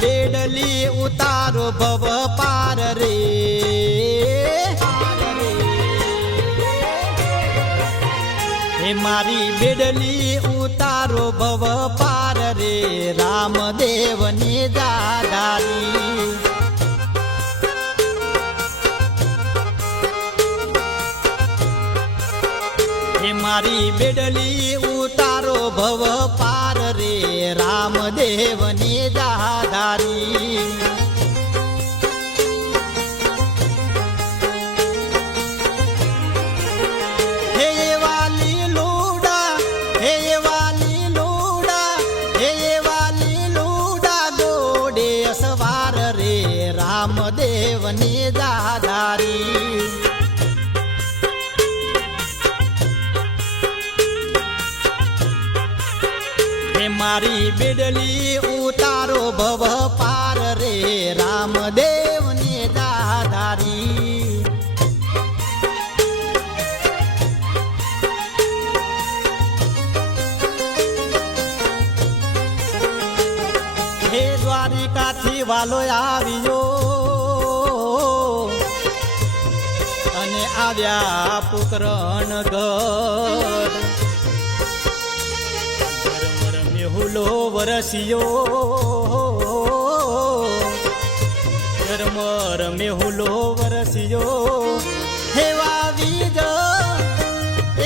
Badly ઉતારો ભવ પાર રે. હે મારી બેડલી ઉતારો ભવ પાર રે. રામદેવની દાદારી હે મારી બેડલી ઉતારો ભવ પાર રામદેવની દાદારી. સવાર રે રામદેવની દાદારી. મારી બેડલી ઉતારો ભવ પાર રે રામદેવની દાદારી. હે દ્વારિકાથી વાલો આવ્યો અને આવ્યા પુકરણ ઘર. મેહુલો વરસિયો. મરમર મેહુલો વરસિયો. હેવા વીજ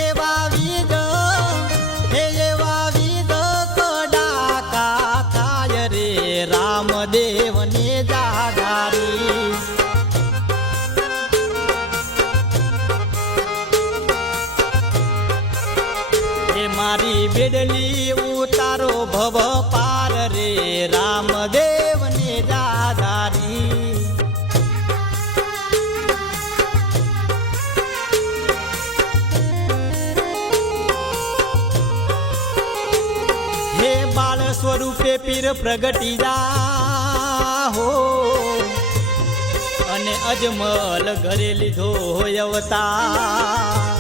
એવા વીજ હે એવા વીજ કડાકા થાય રે રામદેવને જાગારી. મારી બેડલી હે બાળ સ્વરૂપે પીર પ્રગટી જા હો અને અજમલ ઘરે લીધો હોય અવતાર.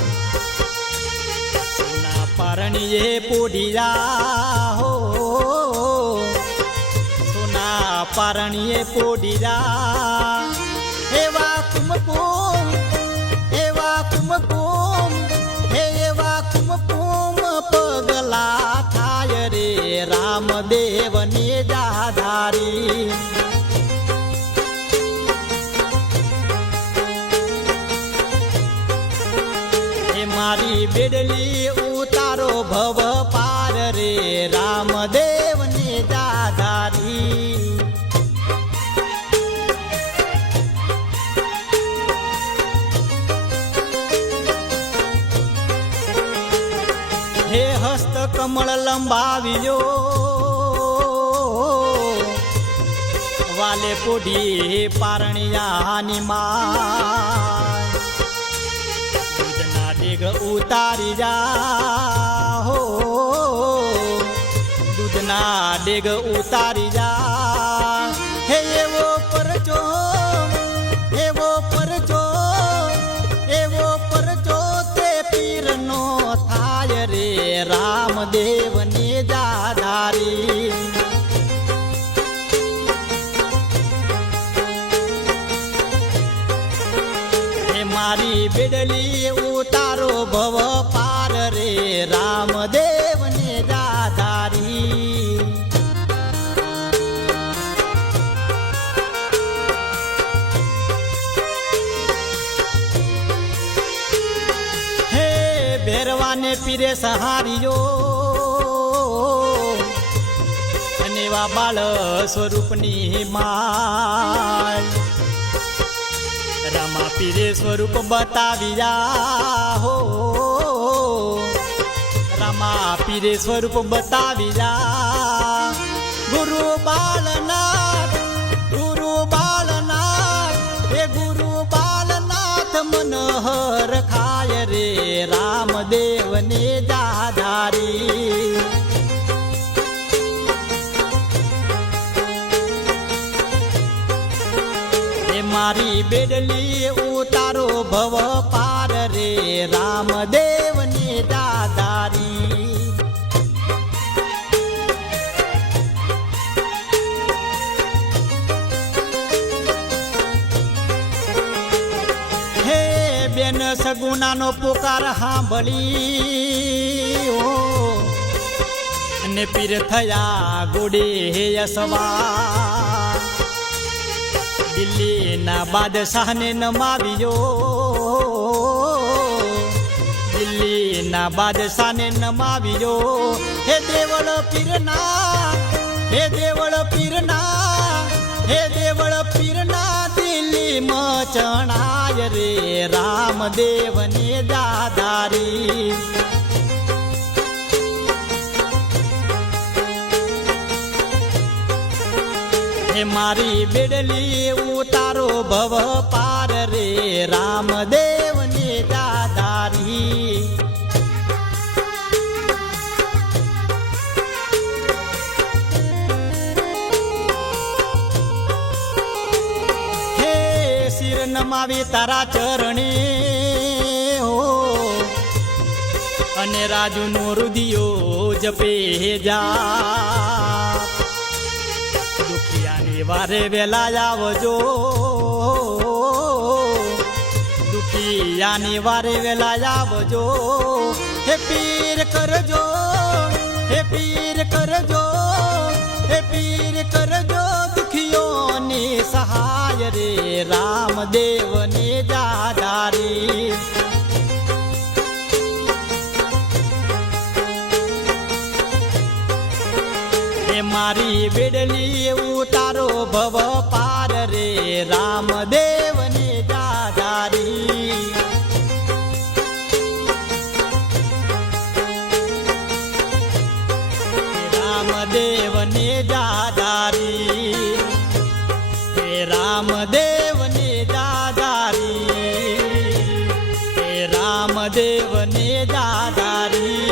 પારણીએ પોઢીરા હો સોના પારણીએ પોઢીરા એવા કુમકુમ બેડલી ઉતારો ભવ પાર રે રામદેવને દાદારી હે હસ્ત કમળ લંબાવ્યો વાલે પોઢી પારણિયાની માં. ડેગ ઉતારી જા હો દૂધના ડેગ ઉતારી જા. હે એવો પરચો એવો પરચો એવો પરચો તે પીરનો થાય રે રામદેવની દાદારી ભેરવાને પીરે સહારીયો અને એવા બાળ સ્વરૂપની માય રમા પીરે સ્વરૂપ બતાવી જા હો રમા પીરે સ્વરૂપ બતાવ્યા ગુરુ બાલનાથ ગુરુ બાલનાથ એ ગુરુ બાલનાથ, મનોહર ખાય રે. રામદેવને દાધારી મારી બેડલી ઉતારો ભવ પાર રે રામદેવને બેન સગુનાનો પોકાર સાંભળી ઓ. અને પીર થયા ગોડે યસવા દિલ્હીના બાદશાહને નમાવ્યો. દિલ્હીના બાદશાહને નમાવ્યો. હે દેવળ પીરના, હે દેવળ પીરના, હે દેવળ પીરના. દિલ્હી ચણાય રે રામદેવને દાદારી. હે મારી બેડલી ઉતારો ભવ પાર રે રામદેવને શિર નમાવી તારા ચરણી. હો. અને રાજુનો રુદિયો જપે જા દુખિયાની વારે વેલા આવજો. દુખિયાની વારે વેલા આવજો. હે પીર કરજો. હે પીર કરજો. હે પીર કરજો. દુખિયોની સહાય રે રામદેવને જાદારી હે મારી બેડલી ઉતારો ભવ પાર રે રામદેવને રામદેવને દાદારી. રામદેવને દાદારી.